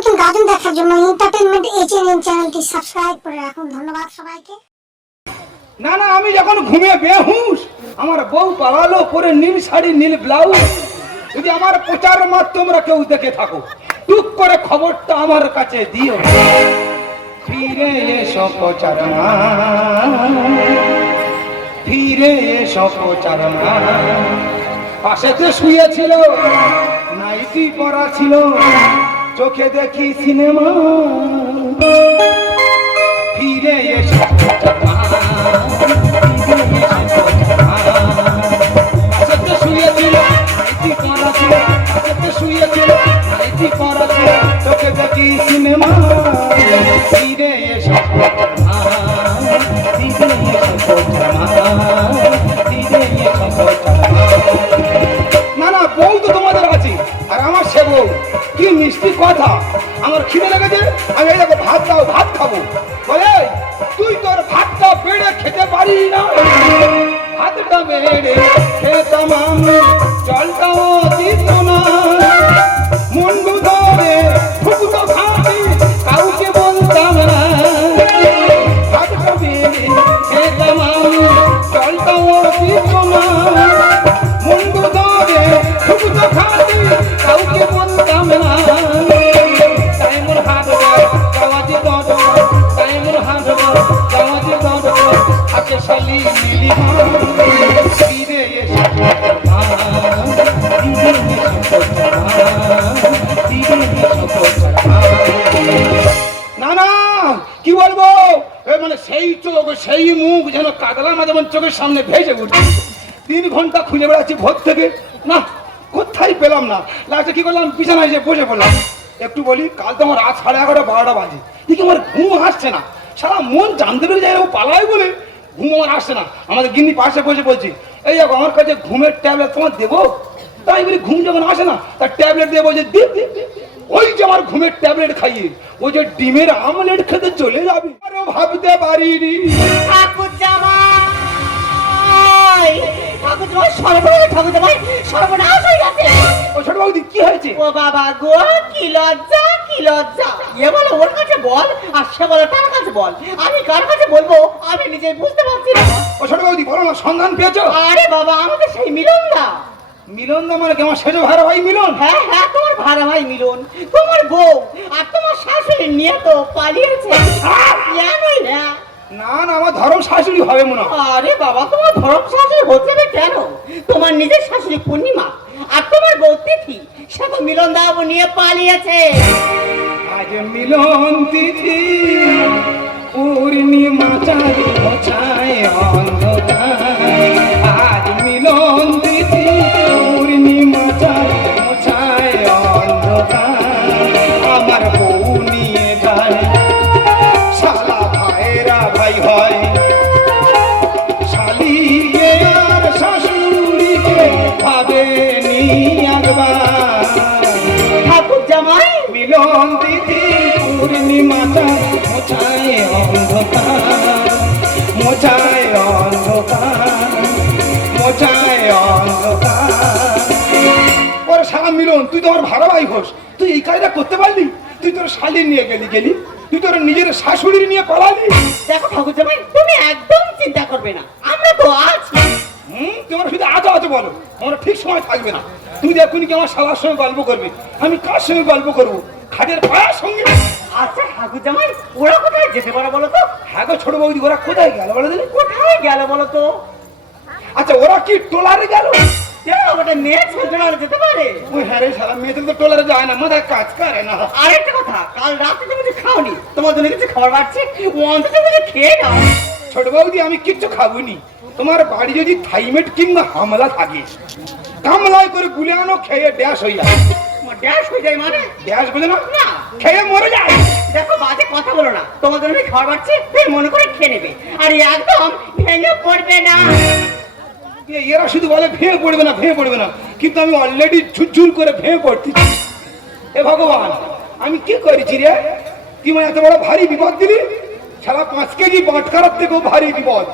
নতুন গাজন দেখার জন্য এন্টারটেইনমেন্ট এইচএনএন চ্যানেলটি সাবস্ক্রাইব করে রাখুন। ধন্যবাদ সবাইকে। না না, আমি যখন ঘুমিয়ে বেহুশ, আমার বউ পালালো পরে নীল শাড়ি নীল ব্লাউজ। যদি আমার প্রচার মাত তোমরা কেউ দেখে থাকো, টুক করে খবরটা আমার কাছে দিও। ফিরে এসো প্রচার মা, ফিরে এসো প্রচার মা। পাশেতে শুয়েছিল, নাইটি পরা ছিল, চোখে দেখি সিনেমা। ফিরে এসো প্রচার মা, শুয়েছিল নাইটি পরা ছিল, শুয়েছিল নাইটি পরা ছিল, চোখে দেখি সিনেমা। ফিরে এসো প্রচার মা, ফিরে এসো প্রচার মা, ফিরে এসো প্রচার মা। না না, বউ তো তোমাদের আছে, আর আমার সে বউ কি মিষ্টি কথা। আমার খিদে লেগেছে, আমি এই দেখো ভাত দাও, ভাত খাবো। বলে তুই তোর ভাতটা বেড়ে খেতে পারি না। ভাতটা বেড়ে খেতাম আমি, জলটাও দিত না। মুন্ডু ধরে ফুকুতো ভাবি, কাউকে বলতাম না। ভাতটা বেড়ে খেতাম আমি, জলটাও দিত না। মুন্ডু ধরে ফুকুতো ভাবি, কাউকে বলতাম না। তাই মোর হাত গাওয়াজি দড, তাই মোর হাত গাওয়াজি দড, হাতে শালি মিলি মা। ফিরে এসো মা, ফিরে এসো মা, ফিরে এসো মা। না না, কি বলবো, মানে সেই চোখ সেই মুখ যেন কাতলা মাছ যেমন চোখের সামনে ভেসে উঠছে। 3 ঘন্টা খুঁজে বেড়াচ্ছি ভোর থেকে, না কোথায় পেলাম না। লাস্টে কি করলাম, বিছানায় এসে বসে পড়লাম। একটু বলি, কাল তো আমার রাত 11:30 12টা বাজে, দেখি আমার ঘুম আসছে না। সারা মন জানতে পেরে যায় ও পালাই বলে ঘুম আমার আসছে না। আমাদের গিন্নি পাশে বসে বলছি, এই দেখো আমার কাছে ঘুমের ট্যাবলেট তোমার দেবো। তাই বলি ঘুম যখন আসে না, তার ট্যাবলেট দিয়ে বলছে দে। ওই যে আমার ঘুমের ট্যাবলেট খাইয়ে ওই যে ডিমের আমলেট খেতে চলে যাবে, আরো ভাবতে পারিনি। ঠাকুর জামাই, ঠাকুর জামাই সর্বনাশ, ঠাকুর জামাই সর্বনাশ হয়ে গেছে। ও ছোট বৌদি কি হয়েছে? ও বাবা গো, কি লজ্জা, কি লজ্জা। এ বলে ওর কাছে বল, আর সে বলে তার কাছে বল। আমি কার কাছে বলবো আমি নিজে বুঝতে পারছি না। ও ছোট বৌদি বলো না, সন্ধান পেয়েছো? আরে বাবা, আমাদের সেই মিলন দা। মিলন দা মানে কেমন সেজো ভাড়া ভাই মিলন? হ্যাঁ হ্যাঁ, তোমার ভাড়া ভাই মিলন, তোমার বউ আর তোমার শাশুড়ি নিয়ে তো পালিয়েছে। না না, আমার ধরম শাশুড়ি হবে মনে হয়। আরে বাবা, তোমার ধরম শাশুড়ি হচ্ছে না কেন? তোমার নিজের শাশুড়ি পূর্ণিমা আর তোমার বউ তিথি, সে তো মিলন দা নিয়ে পালিয়েছে। আজ মিলন তিথি, পূর্ণিমা চাঁদ মোছায় অন্ধকার। আজ মিলন তিথি, পূর্ণিমা চাঁদ মোছায় অন্ধকার। আমার বউ নিয়ে যায়, শালা ভাইরা ভাই হয়, শালিকে আর শাশুড়িকে ভাবে নি একবার। ঠাকুর জামাই, মিলন তিথি, পূর্ণিমা চাঁদ মোছায় অন্ধকার, মোছায় অন্ধকার, মোছায় অন্ধকার। ওরে সারা মিলন, তুই তো আমার ভাড়া ভাই হোস, তুই এই কাজটা করতে পারলি? তুই তোর শালি নিয়ে গেলি, তুই তোর নিজের শাশুড়ি নিয়ে পালালি। দেখো ঠাকুর জামাই, তুমি একদম চিন্তা করবে না, আমরা তো আছি। তোমার শুধু আজও বলো, আমার ঠিক সময় থাকবে না। তুই দেখুন কি আমার শালার সঙ্গে গল্প করবি, আমি কার সঙ্গে গল্প করবো? খাটের পায়ের সঙ্গে। আচ্ছা ঠাকুর জামাই, ওরা কোথায় যেতে পারে বলো তো? হ্যাঁ গো ছোট বৌদি, ওরা কোথায় গেল বলে দিলে? কোথায় গেল বলো তো? আচ্ছা ওরা কি টোলারে গেল? ওটা মেয়ে ছেলে যেতে পারে? ওই হ্যাঁ রে, সারা মেয়েদের তো টোলারে যায় না, মাথায় কাজ করে না। আরেকটা কথা, কাল রাতে তুমি কিছু খাওনি, তোমার জন্য কিছু খাবার বাড়ছে, ও অন্তত কিছু খেয়ে নাও। ছোট বৌদি, আমি কিচ্ছু খাবনি। তোমার বাড়ি যদি থাইমেট কিংবা হামলা থাকে, কামলায় করে গুলে আনো, খেয়ে ড্যাশ হয়ে যায়। ড্যাশ হয়ে যায় মানে? ড্যাশ বোঝে না? না, খেয়ে মরে যায়। দেখো বাজে কথা বলো না, তোমার জন্য খাবার বাড়ছে, তুমি মনে করে খেয়ে নেবে, আর একদম ভেঙে পড়বে না। এরা শুধু বলে ভেঙে পড়বে না, ভেঙে পড়বে না, কিন্তু আমি অলরেডি ঝুরঝুর করে ভেঙে পড়ছি। এ ভগবান, আমি কি করেছি রে? তুই মানে এত বড় ভারী বিপদ দিলি, সারা 5 কেজি বাটখারার থেকেও ভারী বিপদ।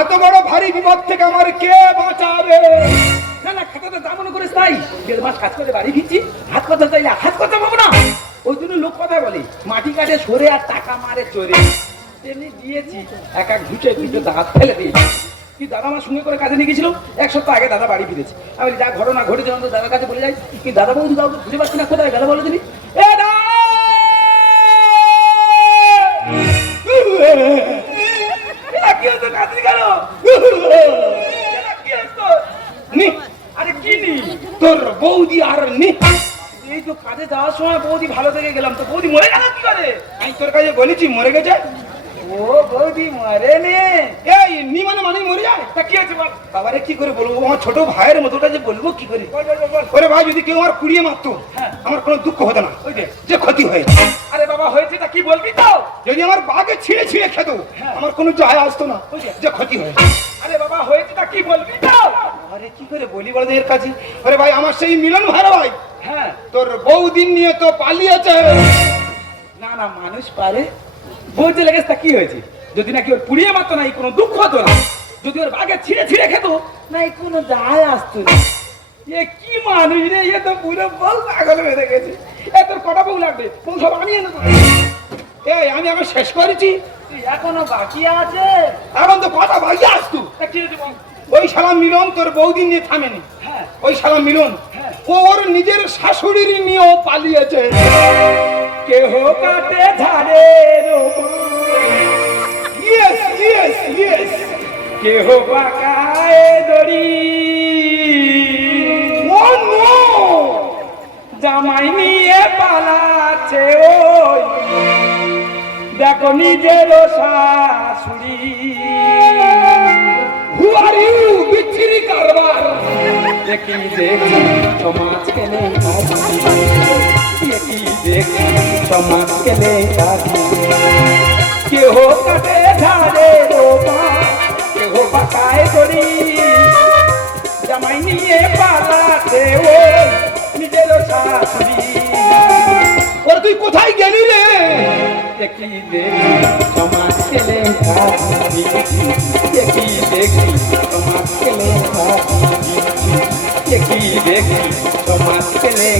এত বড় ভারী বিপদ থেকে আমার কে বাঁচাবে? না না, খাতাটা দাম মনে করিস তাই 1.5 মাস কাজ করে বাড়ি ফিরছি, হাত কথা চাইলে হাত কথা পাবো না। ওই জন্য লোক কথা বলি, মাটি কাটে সরে আর টাকা মারে চোরে। তেমনি দিয়েছি, এক এক ঘুষে দুটো দাঁত ফেলে দিয়েছি। কি দাদা আমার সঙ্গে করে কাজে নিয়ে গেছিল, 1 সপ্তাহ আগে দাদা বাড়ি ফিরেছে। আমি যা ঘটনা ঘটেছে অন্তত দাদার কাছে বলে যাই। কি দাদা বৌদি কাউকে খুঁজে পাচ্ছি না, কোথায় গেল বলে দিবি? এ দাদা! এরা কি হতো, কাজে গেল? এরা কি হতো? নি, আরে কি নি? তোর বৌদি আর নি। এই তো কাজে যাওয়ার সময় বৌদি ভালো থেকে গেলাম, তো বৌদি মরে গেল কি করে? আমি তোর কাছে বলেছি মরে গেছে। ও বৌদি মরে নে, এই নি মানে মরে যায়। তা কি আছে বাবারে, কি করে বলবো? আমার ছোট ভাইয়ের মতো কাজে বলবো কি করে? ওরে ভাই, যদি কেউ আমার কুড়িয়ে মারতো আমার কোনো দুঃখ হতো না, ওই যে ক্ষতি হয়েছে। আরে বাবা হয়েছে তা কি বলবি তো? যদি আমার বাঘে ছিঁড়ে ছিঁড়ে খেত আমার কোনো যায় আসতো না, যে ক্ষতি হয়েছে। আরে বাবা হয়েছে তা কি বলবি তো? আরে কি করে বলি বলো এর কাছে? আরে ভাই আমার সেই মিলন ভাই ভাই, হ্যাঁ তোর বউদিন নিয়ে তো পালিয়েছে। না না, মানুষ পারে। বলতে লেগেছে তা কি হয়েছে? যদি নাকি ওর পুড়িয়ে মারতো না কোনো দুঃখ হতো না, যদি ওর বাঘে ছিঁড়ে ছিঁড়ে খেত না কোনো যায় আসতো না। এ কি মানুষ রে, এ তো পুরো বল পাগল হয়ে গেছে। এ তোর কটা বউ লাগবে? বউ সব আনিয়ে নেবো। এই আমি এখন শেষ করেছি, এখনো বাকি আছে। এখন তো কথা বাকি আসতো। ওই শালা মিলন তোর বৌদিন নিয়ে থামেনি। ওই শালা মিলন ওর নিজের শাশুড়ির নিয়েও পালিয়েছে। কেহ কাটে ধারে, ইয়েস ইয়েস ইয়েস, কেহ বাঁকায় দড়ি। ও নো, জামাই নিয়ে পালাচ্ছে ওই, দেখো নিজের শাশুড়ি। হু আর ইউ বিচ্ছিরি কারবার, দেখি দেখি সমাজ কেনে দেখি দেখি সমাজ কেনে কেহ কাটে ধারে রোপা, কেহ পাকায় দড়ি, জামাই নিয়ে পালাতে ও নিজের শাশুড়ি। ওরা তুই কোথায় গেলি রে? দেখি দেখি সমাজ কেলে দেখি দেখি সমাজ কেলে দেখি দেখি সমাজ কেলে।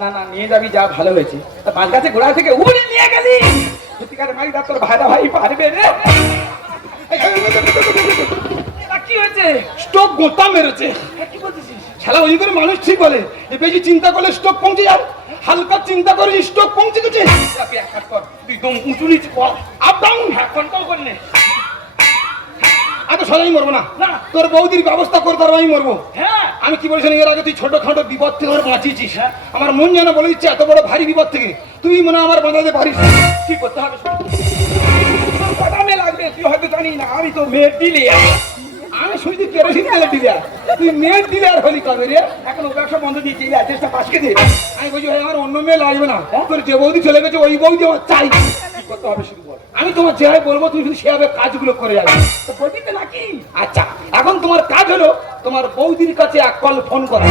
না না, নিয়ে যাবি, যা ভালো হয়েছে। পাঁচ গাছে ঘোড়া থেকে উড়ে নিয়ে গেলি, সত্যিকারে মারি দা তোর ভাইরা ভাই পারবে রে। কি হয়েছে? স্ট্রোক গোতা মেরেছে। কি বলছিস শালা? ওই করে মানুষ ঠিক বলে, বেশি চিন্তা করলে স্ট্রোক পৌঁছে যাও, হালকা চিন্তা করে স্ট্রোক পৌঁছে গেছে। তুই দম উঁচু নিচে কর, আপ ডাউন কন্ট্রোল করে নে। আমি তো সদাই মরবো না, তোর বৌদির ব্যবস্থা করে তার আমি মরবো। হ্যাঁ আমি কি বলছি, এর আগে তুই ছোটখাটো বিপদ থেকে আমার বাঁচিয়েছিস। আমার মন যেন বলে দিচ্ছে এত বড় ভারী বিপদ থেকে তুই মনে আমার বাঁচাতে পারিস। কি করতে হবে? লাগবে তুই হয়তো জানি না, আমি তো মেয়ের দিলে, আমি শুনছি কেরোসিন তেলের ডিলার, তুই মেয়ের ডিলার হলি কবে রে? এখন ব্যবসা বন্ধ দিয়েছি, অ্যাড্রেসটা পাশকে দিয়ে। আমি বলছি ভাই আমার অন্য মেয়ে লাগবে না, তোর যে বৌদি চলে গেছে ওই বৌদি আমার চাই। কি করতে হবে শুধু বল, আমি তোমার যেভাবে বলবো তুমি শুধু সেভাবে কাজগুলো করে যাবে। তো বলতে নাকি? আচ্ছা এখন তোমার কাজ হলো তোমার বৌদির কাছে এক কল ফোন করা।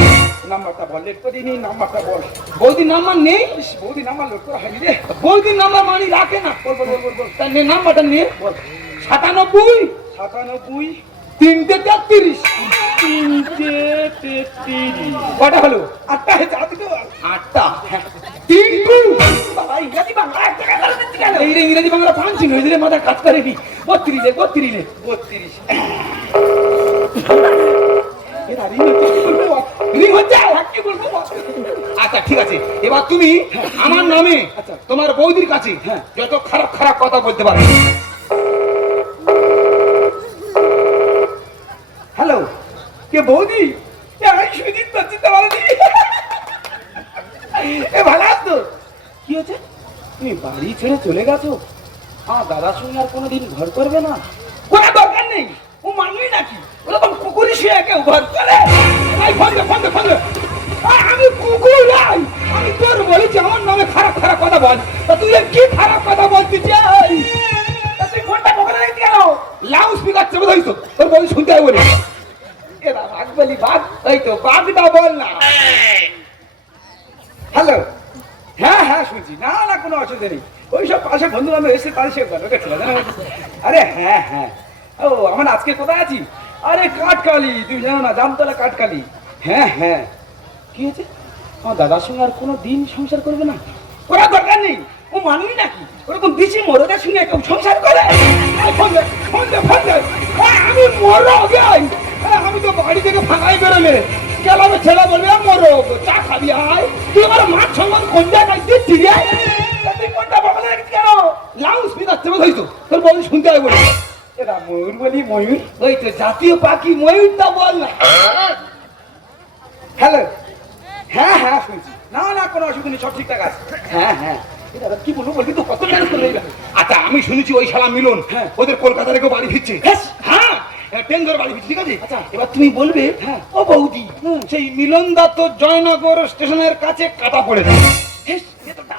নাম্বারটা বল, লেট করে নি, নাম্বারটা বল। বৌদির নাম্বার নেই? বৌদির নাম্বার লোড করা হয়নি রে। বৌদির নাম্বার মানি রাখে না। বল বল বল বল, তার নাম্বারটা নিয়ে বল। 97 97 333 333 কটা হলো? 8টা হয়েছে। আটটা 3 বাবা ইংরেজি বাংলা এক টাকা করে দিচ্ছি কেন? এই রে ইংরেজি বাংলা পাঁচিন হয়েছে রে, মাথা কাজ করে নি। 32 32 আচ্ছা ঠিক আছে, এবার তুমি আমার নামে তোমার বৌদির কাছে যত খারাপ খারাপ কথা বলতে পারো। হ্যালো, কে বৌদি? আমি সুজিত পাচ্ছি তো ভালো দিদি। এ ভালো আছো? কি হয়েছে? তুমি বাড়ি ছেড়ে চলে গেছো? দাদার সঙ্গে আর কোনোদিন ঘর করবে না? কোনো দরকার নেই, ও মানুষ নাকি ওরকম কুকুরি শুয়ে কেউ ঘর করে? আমি কুকুর নাই, আমি তোর বলেছি আমার নামে খারাপ খারাপ কথা বল। তা তুই কি খারাপ কথা বলতে চাই? তুই ফোনটা কখন রেখে গেল? লাউড স্পিকার চেপে ধরিস, তোর বলি শুনতে হয় বলে। এরা বাঘ বলি বাঘ, এই তো বাঘটা বল না। হ্যালো, হ্যাঁ হ্যাঁ শুনছি, না না কোনো অসুবিধা নেই। ওই সব পাশে বন্ধু বান্ধব এসে তাদের সে গেছিল। আরে হ্যাঁ হ্যাঁ, ও আমার আজকে কোথায় আছি? আরে কাঠকালি, তুমি জানো না, জামতলা কাঠকালি। হ্যাঁ হ্যাঁ, কি হয়েছে? আমার দাদার সঙ্গে আর কোনো দিন সংসার করবে না? করার দরকার নেই, ও মানুষ নাকি ওরকম দিশি মরদের সঙ্গে কেউ সংসার করে? ফোন দে, ফোন দে, ফোন দে। আমি মরো গাই, আমি তো বাড়ি থেকে ফাঁকাই বেরোলে কেলাবে ছেলে বলবে মরো চা খাবি আয়, তুই আমার মাছ সঙ্গে কোন জায়গায় দিচ্ছি রে? তুই কোনটা বাবা কেন লাউড স্পিকার চেপে ধরিস তোর বলি শুনতে হয় বলে? এরা ময়ূর বলি, ময়ূর ওই তো জাতীয় পাখি ময়ূরটা বল না। হ্যালো, হ্যাঁ হ্যাঁ শুনছি, না না কোনো অসুবিধা নেই, সব ঠিকঠাক আছে। হ্যাঁ হ্যাঁ এটা কি বলবো বলবি তো, কত ম্যানেজ করে নেবে? আচ্ছা আমি শুনেছি ওই শালা মিলন ওদের কলকাতা থেকে বাড়ি ফিরছে। হ্যাঁ টেন্ডার বাড়ি ফিরছে, ঠিক আছে। আচ্ছা এবার তুমি বলবে হ্যাঁ ও বৌদি সেই মিলন দা তো জয়নগর স্টেশনের কাছে কাটা পড়েছে।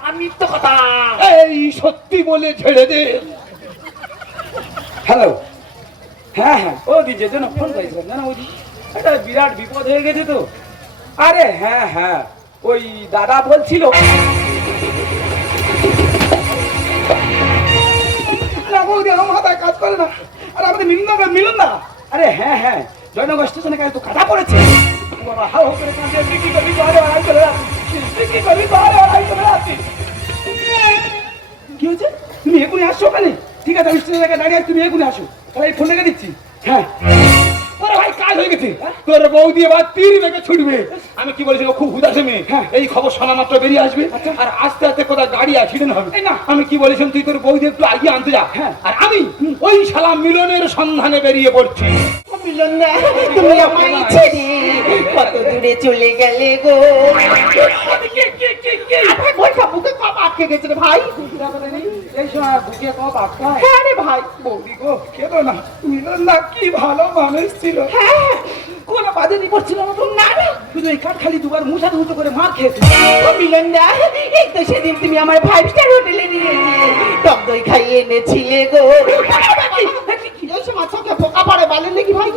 আমি তো কথা এই সত্যি বলে ছেড়ে দে। হ্যালো, হ্যাঁ হ্যাঁ ও দি যে জন্য ফোন করেছিলাম না ওই একটা বিরাট বিপদ হয়ে গেছে তো। আরে হ্যাঁ হ্যাঁ ওই দাদা বলছিল না বৌদি আমার মাথায় কাজ করে না। আর আমাদের মিলন না, আরে হ্যাঁ হ্যাঁ জয়নগর স্টেশনের কাছে তো কাটা পড়েছে। বাবা হাও হাও করে কাঁদছে, বিক্রি করবি তো আরে আড়াই চলে যাচ্ছি, বিক্রি করবি তো আরে আড়াই চলে যাচ্ছি। কি হয়েছে? তুমি এখনই আসছো ওখানে? ঠিক আছে আমি স্টেশনের কাছে দাঁড়িয়ে আছি, তুমি এখনই আসো। তাহলে এই ফোন রেখে দিচ্ছি। হ্যাঁ ওরে ভাই কাজ হয়ে গেছে, তোর বৌদি এবার তীর মেঘে ছুটবে। আমি কি বলেছি খুব হুদাসে মেয়ে, এই খবর শোনা মাত্র বেরিয়ে আসবে আর আস্তে আস্তে কোথাও গাড়ি অ্যাক্সিডেন্ট হবে না। আমি কি বলেছিলাম তুই তোর বৌদি একটু আগিয়ে আনতে যা, আর আমি ওই শালা মিলনের সন্ধানে বেরিয়ে পড়ছি। মিলন না, তুমি আমায় ছেড়ে কত দূরে চলে গেলে গো। বুকে কপ আটকে গেছে রে ভাই। এই সময় বুকে কপ আটকায়? হ্যাঁ রে ভাই। বৌদি গো কেঁদো না, মিলন না কি ভালো মানুষ ছিল। হ্যাঁ কোনো বাজে করছিল না তো, না না শুধু এই কাঠ খালি দুবার মুছা ধুতো করে মার খেয়েছে। ও মিলন দা, এই তো সেদিন তুমি আমার 5 স্টার হোটেলে নিয়ে গিয়ে টক দই খাইয়ে এনেছিলে গো। এই সময় চোখে পোকা পড়ে বলেন নাকি ভাই?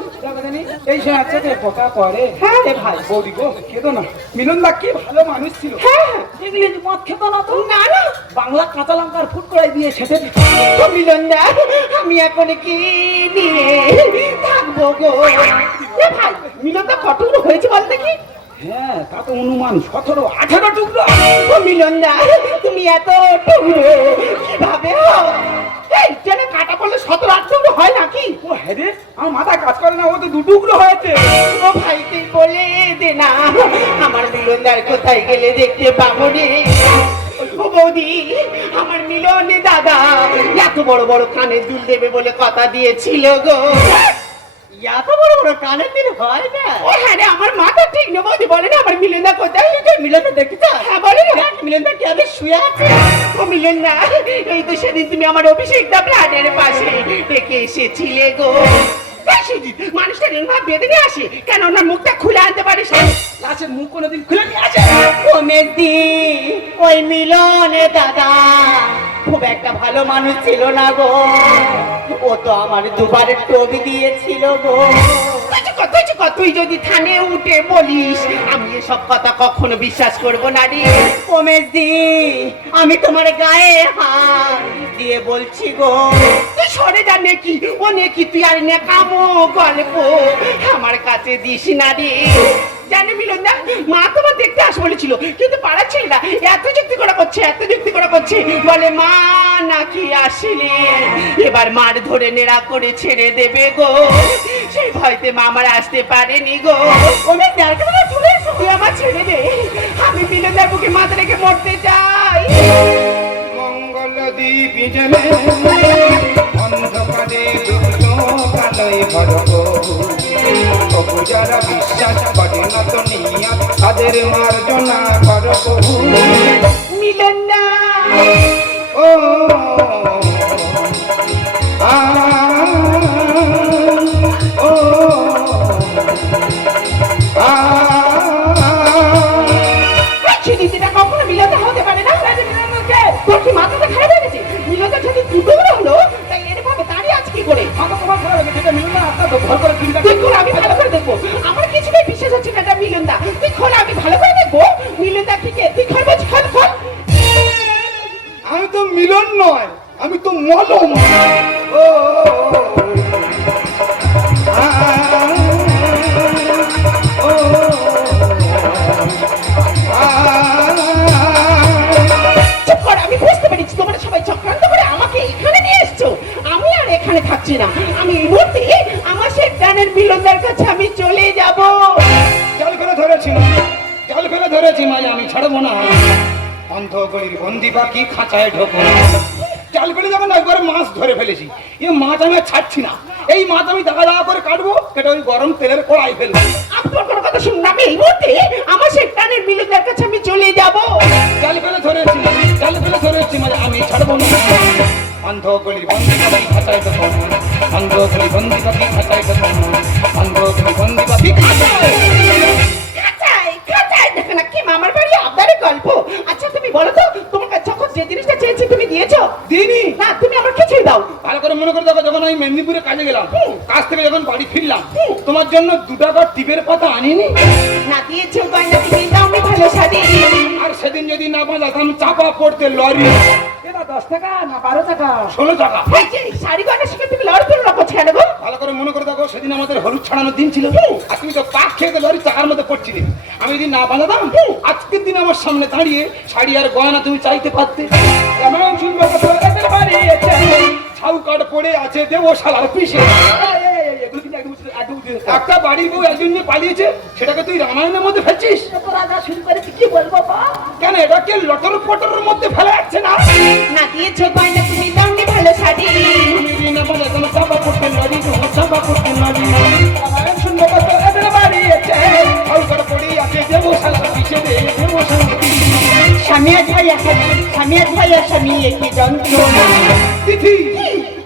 এই সময় চোখে পোকা পড়ে? হ্যাঁ রে ভাই। বৌদি গো কেঁদো না, মিলন দা কি ভালো মানুষ ছিল। হ্যাঁ ইংরেজ মদ খেতো না তো, না না বাংলা কাঁচা লঙ্কার ফুট করে দিয়ে খেতে দিত। ও মিলন দা, আমি এখন কি নিয়ে থাকবো গো? এ ভাই মিলন দা কত হয়েছে বল দেখি? হ্যাঁ তা তো অনুমান 17-18 টুকরো। ও মিলন দা, তুমি এত টুকরো কিভাবে হয়? এই ট্রেনে কাটা পড়লে 17-18 টুকরো হয় নাকি? ও হ্যাঁ রে আমার মাথায় কাজ করে না, ও তো 2 টুকরো হয়েছে। ও ভাই তুই বলে দে না, আমার মিলন দার কোথায় গেলে দেখতে পাবো রে? ও বৌদি, আমার মিলন দাদা এত বড় বড় কানের দুল দেবে বলে কথা দিয়েছিল গো। এত বড় বড় কানের দুল হয় না? ও হ্যাঁ রে, আমার মাথা ঠিক না বৌদি, বলে না আমার মিলন দা কোথায়? মিলন দা দেখতে চাও? হ্যাঁ বলে না, মিলন দা কেমন শুয়ে আছে। ও মিলন দা, এই তো সেদিন তুমি আমার অভিষেক দা প্লাটের পাশে ডেকে এসেছিলে গো। মানুষটা নির্ভাব বেঁধে নিয়ে আসে কেন? ওনার মুখটা খুলে আনতে পারিস? লাশের মুখ কোনোদিন খুলে নিয়ে আসে? ও মেজদি, ওই মিলনে দাদা খুব একটা ভালো মানুষ ছিল না গো। ও তো আমার দুবারে টবি দিয়েছিল গো। তুই যদি থানে উঠে বলিস আমি এসব কথা কখনো বিশ্বাস করব না রে। ও মেজদি, আমি তোমার গায়ে হাত দিয়ে বলছি গো, তুই সরে যা নেকি। ও নেকি তুই আর নেকামো গল্প আমার কাছে দিস না রে। জানি মিলন দা, মা তোমার দেখতে আস বলেছিল কিন্তু পাড়া ছিল না। এত যুক্তি করা করছে, এত যুক্তি করা করছে, বলে মা নাকি আসলে এবার মার ধরে নেড়া করে ছেড়ে দেবে গো। সেই ভয়তে মা আমার আসতে পারেনি গো। তুই আমার ছেড়ে দে, আমি মিলন দার বুকে মাথা রেখে মরতে চাই। মঙ্গল দ্বীপ জলে অন্ধকারে ডুবলো কালোয় ভরব, যারা বিশ্বাস করে না তো নিয়া তাদের মার্জনা করব। মিলন দা ও ও সেটা কখনো মিলন দা হতে পারে না। তোর কি মাথাটা খারাপ হয়ে গেছে? মিলন দা যদি দুটো হলো তাই এরভাবে দাঁড়িয়ে আছে কি করে? মাথা তোমার খারাপ হয়ে গেছে, মিলন না আপনার ভর করে দেখুন আমি ভালো করে দেখবো। আমার কিছুতেই বিশ্বাস হচ্ছে না এটা মিলন দা। তুই খোল, আমি ভালো করে দেখবো। মিলন দা ঠিক তুই খোল বলছি, খোল খোল। আমি তো মিলন নয়, আমি তো মলম। ও ও অন্ধকলির বন্দি পাখি খাঁচায় ঢোকো না। চাল করে যখন একবার মাছ ধরে ফেলেছি, এ মাছ আমি আর ছাড়ছি না। এই মাছ আমি দাগা দাগা করে কাটবো, কেটে ওই গরম তেলের কড়াই ফেলবো। আপনার কোনো কথা শুনুন, আমি এই মুহূর্তে আমার সেই প্রাণের মিলনের কাছে আমি চলে যাব। জাল ফেলে ধরে এসছি, জাল ফেলে ধরে এসছি, মানে আমি ছাড়বো না। অন্ধকলির বন্দি পাখি খাঁচায় ঢোকো না, অন্ধকলির বন্দি পাখি খাঁচায় ঢোকো না, অন্ধকলির বন্দি পাখি খাঁচায়। খাঁচায় খাঁচায় দেখে না কি মামার বাড়ি আপনারই গল্প। আচ্ছা তুমি বলো তো, তোমার কাছে যখন যে জিনিসটা চেয়েছি তুমি দিয়েছো? দিইনি। না, তুমি আমার কিছুই দাও। ভালো করে মনে করে দেখো, যখন আমি মেদিনীপুরে কাজে গেলাম, কাজ থেকে যখন বাড়ি ফিরলাম, তোমার জন্য 2 টাকার টিপের পাতা আনিনি। না দিয়েছো গয়না তুমি দাওনি ভালো শাড়ি। আর সেদিন যদি না বাঁধাতাম চাপা পড়তে লরি। এটা 10 টাকা না 12 টাকা? 16 টাকা। এই যে শাড়ি গয়না শিখে তুমি লড় করে রাখো কেন গো? ভালো করে মনে করে দেখো, সেদিন আমাদের হলুদ ছাড়ানোর দিন ছিল, আর তুমি তো পাক খেয়ে তো লরি চাকার মধ্যে পড়ছিলে। আমি যদি না বাঁধাতাম, আজকের দিন আমার সামনে দাঁড়িয়ে শাড়ি আর গয়না তুমি চাইতে পারতে। এমন শুনবো কথা এদের বাড়ি আছে। ছাউ কাট পড়ে আছে দেবো শালার পিছে। এগুলো কিন্তু একদম একটা বাড়ির বউ একজন নিয়ে পালিয়েছে, সেটাকে তুই রামায়ণের মধ্যে ফেলছিস রাজা শুরু করেছি, কি বলবো বা? কেন? এটাকে লটর পটরের মধ্যে ফেলা যাচ্ছে না। না দিয়েছো গয়না তুমি দাওনি ভালো শাড়ি। আমি যদি না বাঁধাতাম চাপা পড়তে লরি, চাপা পড়তে লরি। এমন শুনবো কথা এদের বাড়ি আছে। ছাউ কাট পড়ে আছে দেবো শালার পিছে রে, দেবো শালার পিছে। স্বামী আর ভাই স্বামী, স্বামী আর ভাই স্বামী একই যন্ত্রণা। তিথি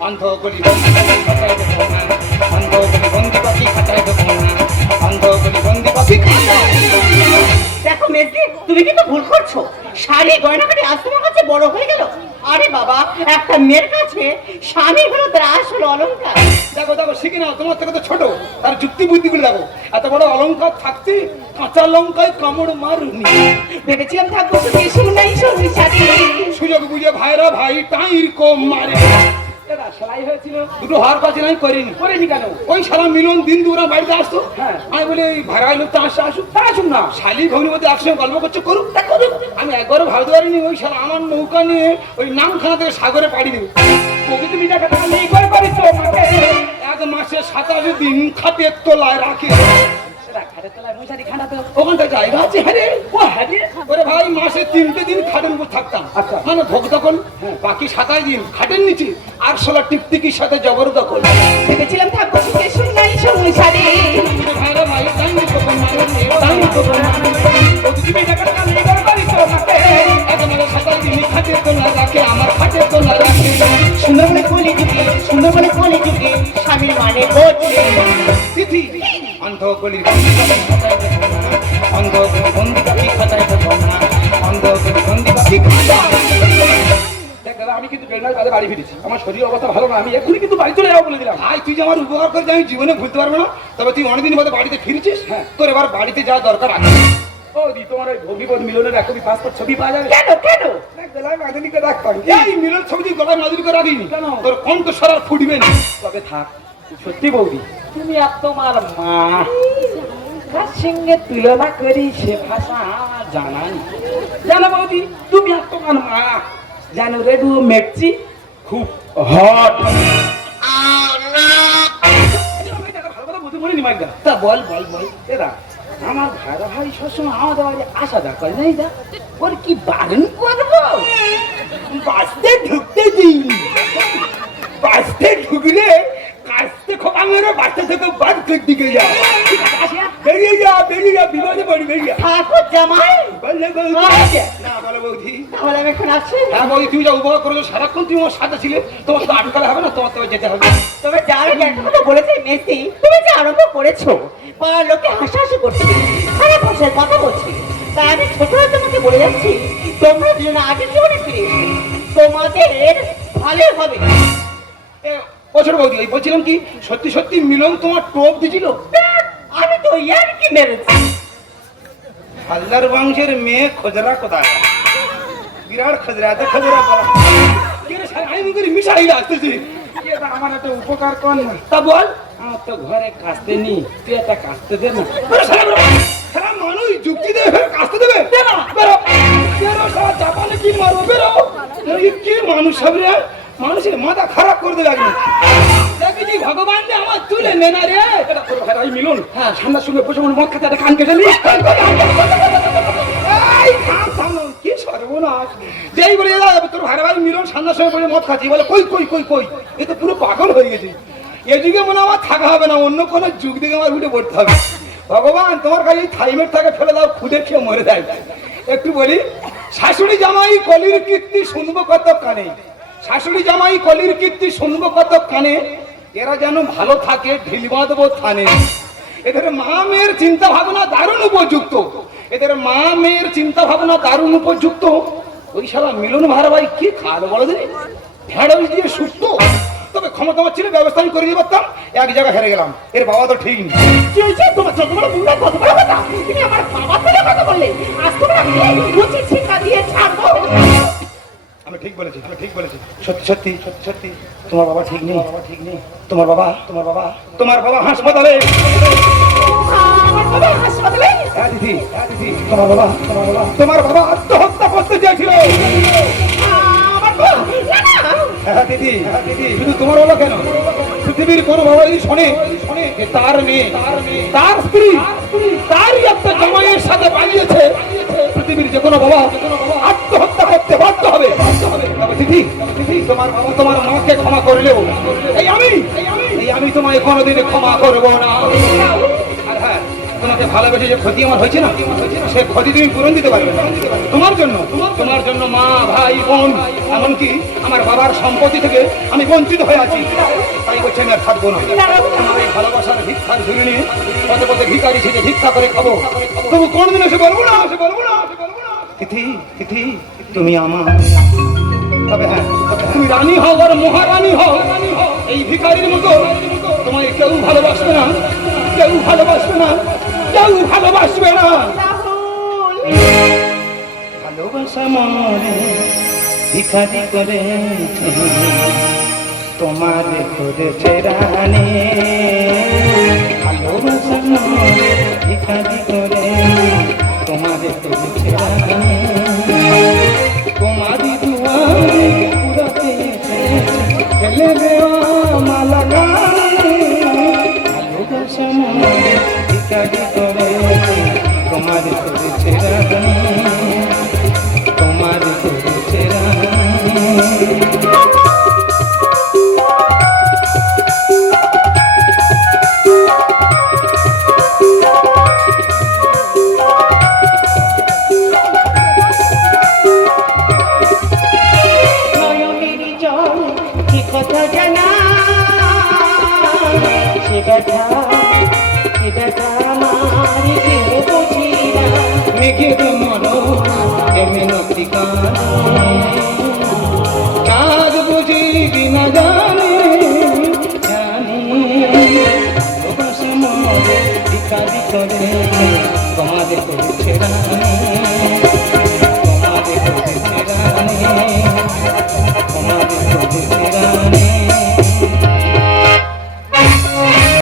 অন্ধকলি বন্দি পাখি খাঁচায় ঢোকো না, অন্ধকলি বন্দি পাখি খাঁচায় ঢোকো না, অন্ধকলি বন্দি পাখি খাঁচায়। দেখো মেসি, তুমি কিন্তু ভুল করছো। শাড়ি গয়না কাটি আজ তোমার কাছে বড় হয়ে গেল। আরে বাবা, একটা মেয়ের কাছে স্বামী হলো তার আসল অলংকার। দেখো দেখো, শিখে নাও, তোমার থেকে তো ছোট, তার যুক্তি বুদ্ধিগুলো দেখো। এত বড় অলংকার থাকতে কাঁচা লঙ্কায় কামড় মারুনি। ভেবেছিলাম থাকবো তুমি শুনাই শুনি শাড়ি। সুযোগ বুঝে ভাইরা ভাই টাইর কম মারে। এটা সেলাই হয়েছিল। দুটো হার পাচ্ছে আমি করিনি। করেনি কেন? ওই সারা মিলন দিন দুরা বাড়িতে আসতো, হ্যাঁ। আমি বলি এই ভাড়া লোকটা আসছে, আসুক। তা শুন না। শালি ভগ্নির মধ্যে একসঙ্গে গল্প করছে, করুক, তা করুক। আমি একবারও ভাবতে পারিনি ওই সারা আমার নৌকা নিয়ে ওই নামখানা থেকে সাগরে পাড়ি দেবে। ওকে তুমি টাকা নেই করে করেছো আমাকে। 1 মাসে 27 দিন খাটের তলায় রাখে। খাটের তলায় মশারি খাটাতো। ওখানটা জায়গা আছে, হ্যাঁ রে। ও হ্যাঁ রে। ওরে ভাই, মাসে 3টে দিন খাটের উপর থাকতাম। আচ্ছা। মানে ভোগ দখল, বাকি 27 দিন খাটের নিচে আর 16 টিকটিকির সাথে জবরদখল। ভেবেছিলাম থাকবো তুমি শুনাই শুনি শাড়ি। ভাইরা ভাই টাইম কখন মারে, টাইম কখন মারে। ওকে তুমি টাকা নেই করে করেছো আমাকে। একেবারে 27 দিন খাটের তলায় রাখে, আমার খাটের তলায় রাখে। সুন্দরবনে কলি যুগে, সুন্দরবনে কলি যুগে স্বামীর মানে বোঝে। তিথি অন্ধকলি বন্দি পাখি খাঁচায় ঢোকো না, অন্ধকলি বন্দি পাখি খাঁচায় ঢোকো না, অন্ধকলি বন্দি পাখি খাঁচায়। দেখ দাদা, আমি কিন্তু বেলনার কাজে বাড়ি ফিরেছি। আমার শরীর অবস্থা ভালো না, আমি এখনই কিন্তু বাড়ি চলে যাবো বলে দিলাম। ভাই, তুই যে আমার উপকার করে আমি জীবনে ভুলতে পারবো না। তবে তুই অনেকদিন বাদে বাড়িতে ফিরেছিস, হ্যাঁ। তোর এবার বাড়িতে যাওয়া দরকার আছে। ও দি, তোমার ওই ভগ্নিপদ মিলনের এক কপি পাসপোর্ট ছবি পাওয়া যাবে? কেন কেন? দেখ দাদা, আমি আধুনিকে রাখতাম। এই মিলন ছবি তুই গলায় মাদুরি করে রাখিনি, কেন? তোর কণ্ঠস্বর আর ফুটবে না। তবে থাক, সত্যি বৌদি, তুমি আর তোমার মা কার সঙ্গে তুলনা করি সে ভাষা জানানি। জানো বৌদি, তুমি আর তোমার মা জানো রেডিও মেটছি খুব হট। ভালো কথা বলতে বলিনি মাইকদা। তা বল বল বল। এরা আমার ভাইরা ভাই সবসময় আমাদের বাড়ি আসা যা করে নাই যা, ওর কি বারণ করবো? বাঁচতে ঢুকতে দিইনি, বাঁচতে ঢুকলে কাস্তে খোপা মেরে বাঁচতে থেকে বাদ করে দিকে যা। বেরিয়ে যা, বেরিয়ে যা, বিপদে পড়ি, বেরিয়ে যা। থাকো জামাই। বললে বৌদি। আচ্ছা। না বলো বৌদি। তাহলে আমি এখন আসছি। হ্যাঁ বৌদি, তুমি যা উপকার করেছো, সারাক্ষণ তুমি আমার সাথে ছিলে, তোমার তো আটকালে হবে না, তোমার তো যেতে হবে। তবে যার একটা কথা বলেছে মেসি, তুমি যে আরম্ভ করেছো পাড়ার লোকে হাসাহাসি করছে, খারাপ ভাষায় কথা বলছে, তাই আমি ছোট হয়ে তোমাকে বলে যাচ্ছি, তোমরা দুজনে আগের জীবনে ফিরে এসো, তোমাদের ভালো হবে। ও ছোট বৌদি, এই বলছিলাম কি, সত্যি সত্যি মিলন তোমার টোপ দিছিল? আমি তো ইয়ার কি মেরেছি। হালদার বংশের মেয়ে খোজরা কোথায়? বিরাট খোজরা, এত খোজরা করা কি রে? আমি মনে করি মিশাই আসতেছি। এটা আমার একটা উপকার কর না। তা বল। আমার তো ঘরে কাস্তে নি, তুই একটা কাস্তে দে না। সারা মানুষ যুক্তি দেবে, ফের কাস্তে দেবে। বেরো বেরো, সারা জাপানে কি মারবো, বেরো। এই কি মানুষ সব রে, মানুষের মাথা খারাপ করে দেবে একদম। দেখেছি ভগবান যে আমার তুলে নে না রে। এটা তোর ভাই ভাই মিলন, হ্যাঁ সামনার সঙ্গে বসে মনে মদ খাতে একটা কান কেটে নি। এই থাম থাম, কি সর্বনাশ। যেই বলে তোর ভাই ভাই মিলন সন্ধ্যার সময় বলে মদ খাচ্ছি বলে কই কই কই কই এ তো পুরো পাগল হয়ে গেছে এ যুগে মনে আমার থাকা হবে না অন্য কোনো যুগ দিকে আমার উঠে পড়তে হবে ভগবান তোমার কাছে এই থাইমের টাকা ফেলে দাও খুদে খেয়ে মরে দেয় একটু বলি শাশুড়ি জামাই কলির কীর্তি শুনবো কত কানে শাশুড়ি জামাই কলির কীর্তি শুনবো কত কানে এরা যেন ভালো থাকে ঢিল বাঁধবো থানে এদের মা মেয়ের চিন্তা ভাবনা দারুণ উপযুক্ত এদের মা মেয়ের চিন্তা ভাবনা দারুণ উপযুক্ত ওই শালা মিলন ভাড়া ভাই কি খাওয়ালো বলো দিদি ভেড়া দিয়ে সুস্থ তবে ক্ষমতা ছিল ব্যবস্থা আমি করে দিয়ে পারতাম এক জায়গায় হেরে গেলাম এর বাবা তো ঠিক নেই কি হয়েছে তোমার যত বড় বুড়া কত বড় কথা তুমি আমার বাবার সাথে কথা বললে আজ তোমরা উচিত শিক্ষা দিয়ে ছাড়বো আমি ঠিক বলেছি আমি ঠিক বলেছি সত্যি সত্যি সত্যি সত্যি তোমার বাবা ঠিক নেই বাবা ঠিক নেই তোমার বাবা হাসপাতালে আমার বাবা হাসপাতালে হ্যাঁ দিদি তোমার বাবা আত্মহত্যা করতে চেয়েছিল আমার বাবা হ্যাঁ দিদি শুধু তোমার বাবা কেন পৃথিবীর কোন বাবাই শোনে যে তার মেয়ে তার স্ত্রী তারই একটা জামাইয়ের সাথে পালিয়েছে পৃথিবীর যে কোনো বাবা আত্মহত্যা করতে বাধ্য হবে তবে দিদি তোমার বাবা তোমার মাকে ক্ষমা করলেও এই আমি তোমায় কোনোদিন ক্ষমা করবো না আর হ্যাঁ তোমাকে ভালোবেসে যে ক্ষতি আমার হয়েছে না সে ক্ষতি তুমি পূরণ দিতে পারবে না তোমার জন্য মা ভাই বোন এমনকি আমার বাবার সম্পত্তি থেকে আমি বঞ্চিত হয়ে আছি তাই বলছে আমি আর থাকবো না আমার এই ভালোবাসার ভিক্ষার ঝুলি নিয়ে পথে পথে ভিখারি সেজে ভিক্ষা করে খাবো তবু কোনদিন এসে বলবো না তিথি তুমি আমার তবে হ্যাঁ তুমি রানী হও আর মহারানী হও এই ভিখারির মতো তোমায় কেউ ভালোবাসবে না ভালোবাসা মনে ভিখারি করে তোমার করেছে রানী ভালোবাসা মনে ভিখারি করে তোমার করেছে রানী